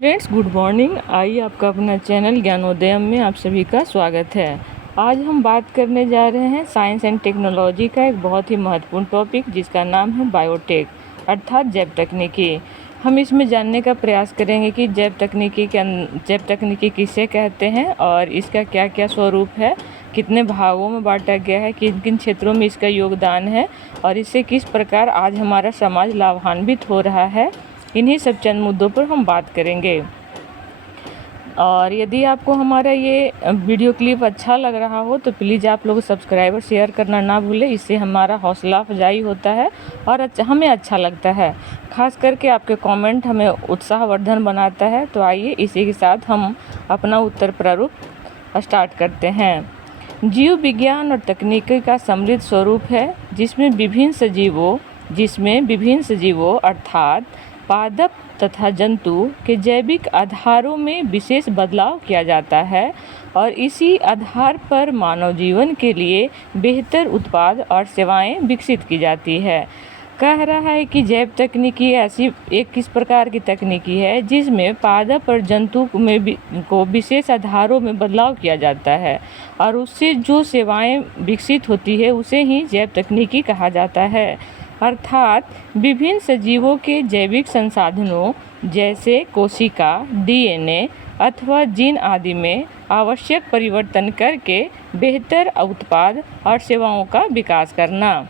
Friends, good morning. आइए, आपका अपना चैनल ज्ञानोदयम में आप सभी का स्वागत है। आज हम बात करने जा रहे हैं साइंस एंड टेक्नोलॉजी का एक बहुत ही महत्वपूर्ण टॉपिक, जिसका नाम है बायोटेक अर्थात जैव तकनीकी। हम इसमें जानने का प्रयास करेंगे कि जैव तकनीकी किसे कहते हैं और इसका क्या क्या स्वरूप है, कितने भागों में बांटा गया है, किन किन क्षेत्रों में इसका योगदान है और इससे किस प्रकार आज हमारा समाज लाभान्वित हो रहा है। इन्हीं सब चंद मुद्दों पर हम बात करेंगे। और यदि आपको हमारा ये वीडियो क्लिप अच्छा लग रहा हो तो प्लीज़ आप लोग सब्सक्राइब और शेयर करना ना भूलें। इससे हमारा हौसला अफजाई होता है और हमें अच्छा लगता है। खास करके आपके कमेंट हमें उत्साहवर्धन बनाता है। तो आइए, इसी के साथ हम अपना उत्तर प्रारूप स्टार्ट करते हैं। जीव विज्ञान और तकनीकी का समृद्ध स्वरूप है, जिसमें विभिन्न सजीवों अर्थात पादप तथा जंतु के जैविक आधारों में विशेष बदलाव किया जाता है और इसी आधार पर मानव जीवन के लिए बेहतर उत्पाद और सेवाएं विकसित की जाती है। कह रहा है कि जैव तकनीकी ऐसी एक किस प्रकार की तकनीकी है जिसमें पादप और जंतु को विशेष आधारों में बदलाव किया जाता है और उससे जो सेवाएं विकसित होती है उसे ही जैव तकनीकी कहा जाता है। अर्थात विभिन्न सजीवों के जैविक संसाधनों जैसे कोशिका, डीएनए अथवा जीन आदि में आवश्यक परिवर्तन करके बेहतर उत्पाद और सेवाओं का विकास करना।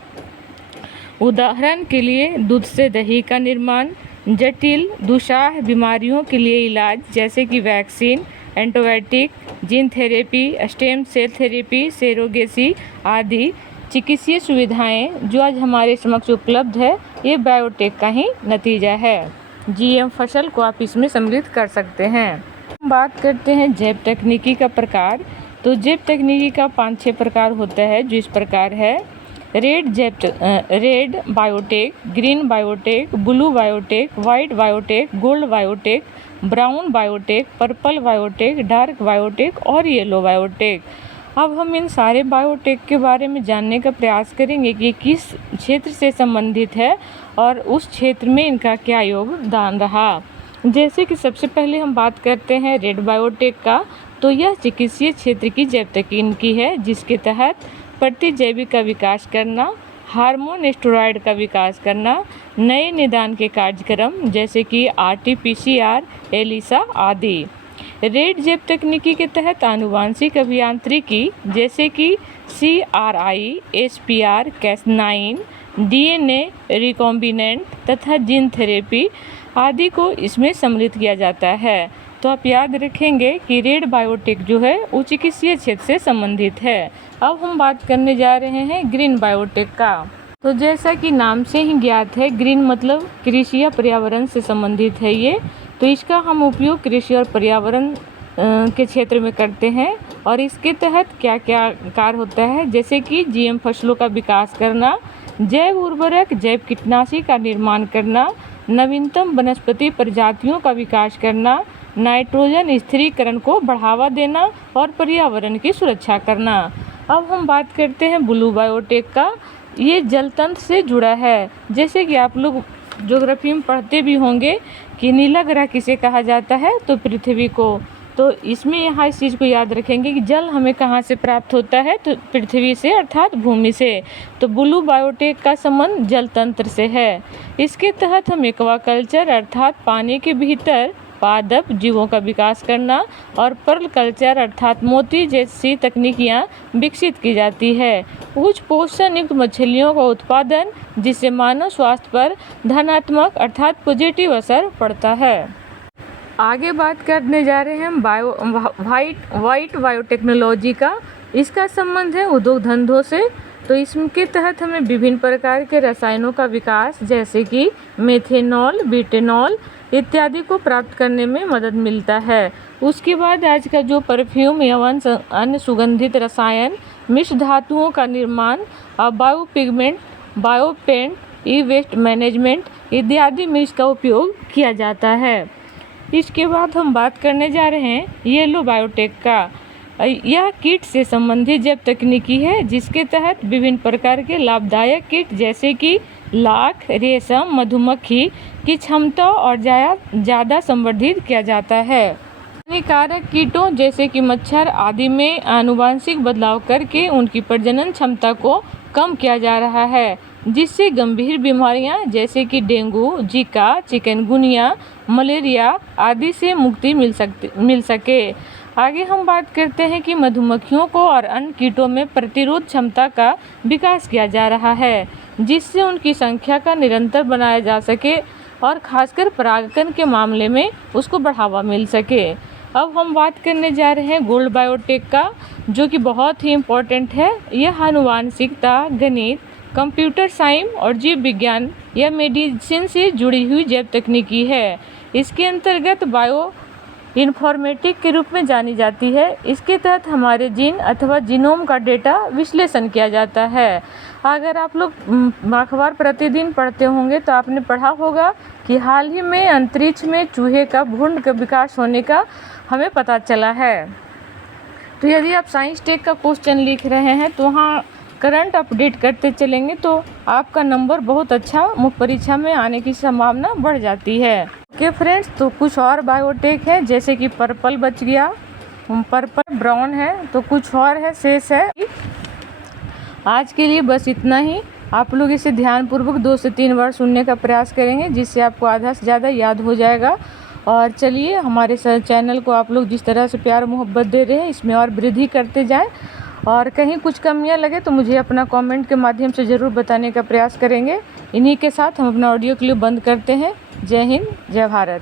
उदाहरण के लिए दूध से दही का निर्माण, जटिल दुस्साह बीमारियों के लिए इलाज जैसे कि vaccine, antibiotic, gene therapy, stem cell therapy, surrogacy आदि चिकित्सीय सुविधाएं जो आज हमारे समक्ष उपलब्ध है, ये बायोटेक का ही नतीजा है। जीएम फसल को आप इसमें सम्मिलित कर सकते हैं। हम बात करते हैं जैव तकनीकी का प्रकार। तो जैव तकनीकी का 5-6 प्रकार होता है, जो इस प्रकार है। Red biotech, green biotech, blue biotech, white biotech, gold biotech, brown biotech, purple biotech, dark biotech और येलो बायोटेक। अब हम इन सारे बायोटेक के बारे में जानने का प्रयास करेंगे कि किस क्षेत्र से संबंधित है और उस क्षेत्र में इनका क्या योगदान रहा। जैसे कि सबसे पहले हम बात करते हैं रेड बायोटेक का। तो यह चिकित्सीय क्षेत्र की जैव तकनीकी है, जिसके तहत प्रतिजैविक का विकास करना, हार्मोन स्टेरॉयड का विकास करना, नए निदान के कार्यक्रम जैसे कि RT-PCR, ELISA आदि। रेड जैव तकनीकी के तहत आनुवांशिक अभियांत्रिकी जैसे कि CRI, SPR, Cas9, DNA recombinant तथा जीन थेरेपी आदि को इसमें सम्मिलित किया जाता है। तो आप याद रखेंगे कि रेड बायोटेक जो है वो चिकित्सीय क्षेत्र से संबंधित है। अब हम बात करने जा रहे हैं ग्रीन बायोटेक का। तो जैसा कि नाम से ही ज्ञात है, ग्रीन मतलब कृषि या पर्यावरण से संबंधित है ये। तो इसका हम उपयोग कृषि और पर्यावरण के क्षेत्र में करते हैं और इसके तहत क्या क्या कार्य होता है, जैसे कि जीएम फसलों का विकास करना, जैव उर्वरक, जैव कीटनाशी का निर्माण करना, नवीनतम वनस्पति प्रजातियों का विकास करना, नाइट्रोजन स्थिरीकरण को बढ़ावा देना और पर्यावरण की सुरक्षा करना। अब हम बात करते हैं ब्लू बायोटेक का। ये जल तंत्र से जुड़ा है। जैसे कि आप लोग ज्योग्राफी में पढ़ते भी होंगे कि नीला ग्रह किसे कहा जाता है, तो पृथ्वी को। तो इसमें यहाँ इस चीज़ को याद रखेंगे कि जल हमें कहाँ से प्राप्त होता है, तो पृथ्वी से अर्थात भूमि से। तो ब्लू बायोटेक का संबंध जल तंत्र से है। इसके तहत हम एक्वाकल्चर अर्थात पानी के भीतर पादप जीवों का विकास करना और पर्ल कल्चर अर्थात मोती जैसी तकनीकियाँ विकसित की जाती है। उच्च पोषण युक्त मछलियों का उत्पादन, जिससे मानव स्वास्थ्य पर धनात्मक अर्थात पॉजिटिव असर पड़ता है। आगे बात करने जा रहे हैं हम वाइट बायोटेक्नोलॉजी का। इसका संबंध है उद्योग धंधों से। तो इसके तहत हमें विभिन्न प्रकार के रसायनों का विकास जैसे कि मेथेनॉल, ब्यूटेनॉल इत्यादि को प्राप्त करने में मदद मिलता है। उसके बाद आज का जो परफ्यूम एवं अन्य सुगंधित रसायन, मिश्र धातुओं का निर्माण, बायोपिगमेंट, बायोपेंट, ई-वेस्ट मैनेजमेंट इत्यादि में इसका उपयोग किया जाता है। इसके बाद हम बात करने जा रहे हैं येलो बायोटेक का। यह कीट से संबंधित जैव तकनीकी है, जिसके तहत विभिन्न प्रकार के लाभदायक कीट जैसे कि लाख, रेशम, मधुमक्खी की क्षमता और ज़्यादा संवर्धित किया जाता है। हानिकारक कीटों जैसे कि मच्छर आदि में आनुवांशिक बदलाव करके उनकी प्रजनन क्षमता को कम किया जा रहा है, जिससे गंभीर बीमारियां जैसे कि डेंगू, जीका, चिकनगुनिया, मलेरिया आदि से मुक्ति मिल सके। आगे हम बात करते हैं कि मधुमक्खियों को और अन्य कीटों में प्रतिरोध क्षमता का विकास किया जा रहा है, जिससे उनकी संख्या का निरंतर बनाया जा सके और खासकर परागकण के मामले में उसको बढ़ावा मिल सके। अब हम बात करने जा रहे हैं गोल्ड बायोटेक का, जो कि बहुत ही इम्पोर्टेंट है। यह आनुवांशिकता, गणित, कंप्यूटर साइंस और जीव विज्ञान या मेडिसिन से जुड़ी हुई जैव तकनीकी है। इसके अंतर्गत बायो इन्फॉर्मेटिक के रूप में जानी जाती है। इसके तहत हमारे जीन अथवा जीनोम का डेटा विश्लेषण किया जाता है। अगर आप लोग अखबार प्रतिदिन पढ़ते होंगे तो आपने पढ़ा होगा कि हाल ही में अंतरिक्ष में चूहे का भ्रूण का विकास होने का हमें पता चला है। तो यदि आप साइंस टेक का क्वेश्चन लिख रहे हैं तो वहाँ करंट अपडेट करते चलेंगे तो आपका नंबर बहुत अच्छा मुख्य परीक्षा में आने की संभावना बढ़ जाती है। ओके फ्रेंड्स, तो कुछ और बायोटेक है जैसे कि पर्पल बच गया, पर्पल ब्राउन है, तो कुछ और है शेष है। आज के लिए बस इतना ही। आप लोग इसे ध्यानपूर्वक 2 से 3 बार सुनने का प्रयास करेंगे, जिससे आपको आधा से ज़्यादा याद हो जाएगा। और चलिए, हमारे चैनल को आप लोग जिस तरह से प्यार मोहब्बत दे रहे हैं इसमें और वृद्धि करते जाएं, और कहीं कुछ कमियां लगे तो मुझे अपना कमेंट के माध्यम से ज़रूर बताने का प्रयास करेंगे। इन्हीं के साथ हम अपना ऑडियो क्लिप बंद करते हैं। जय हिंद, जय भारत।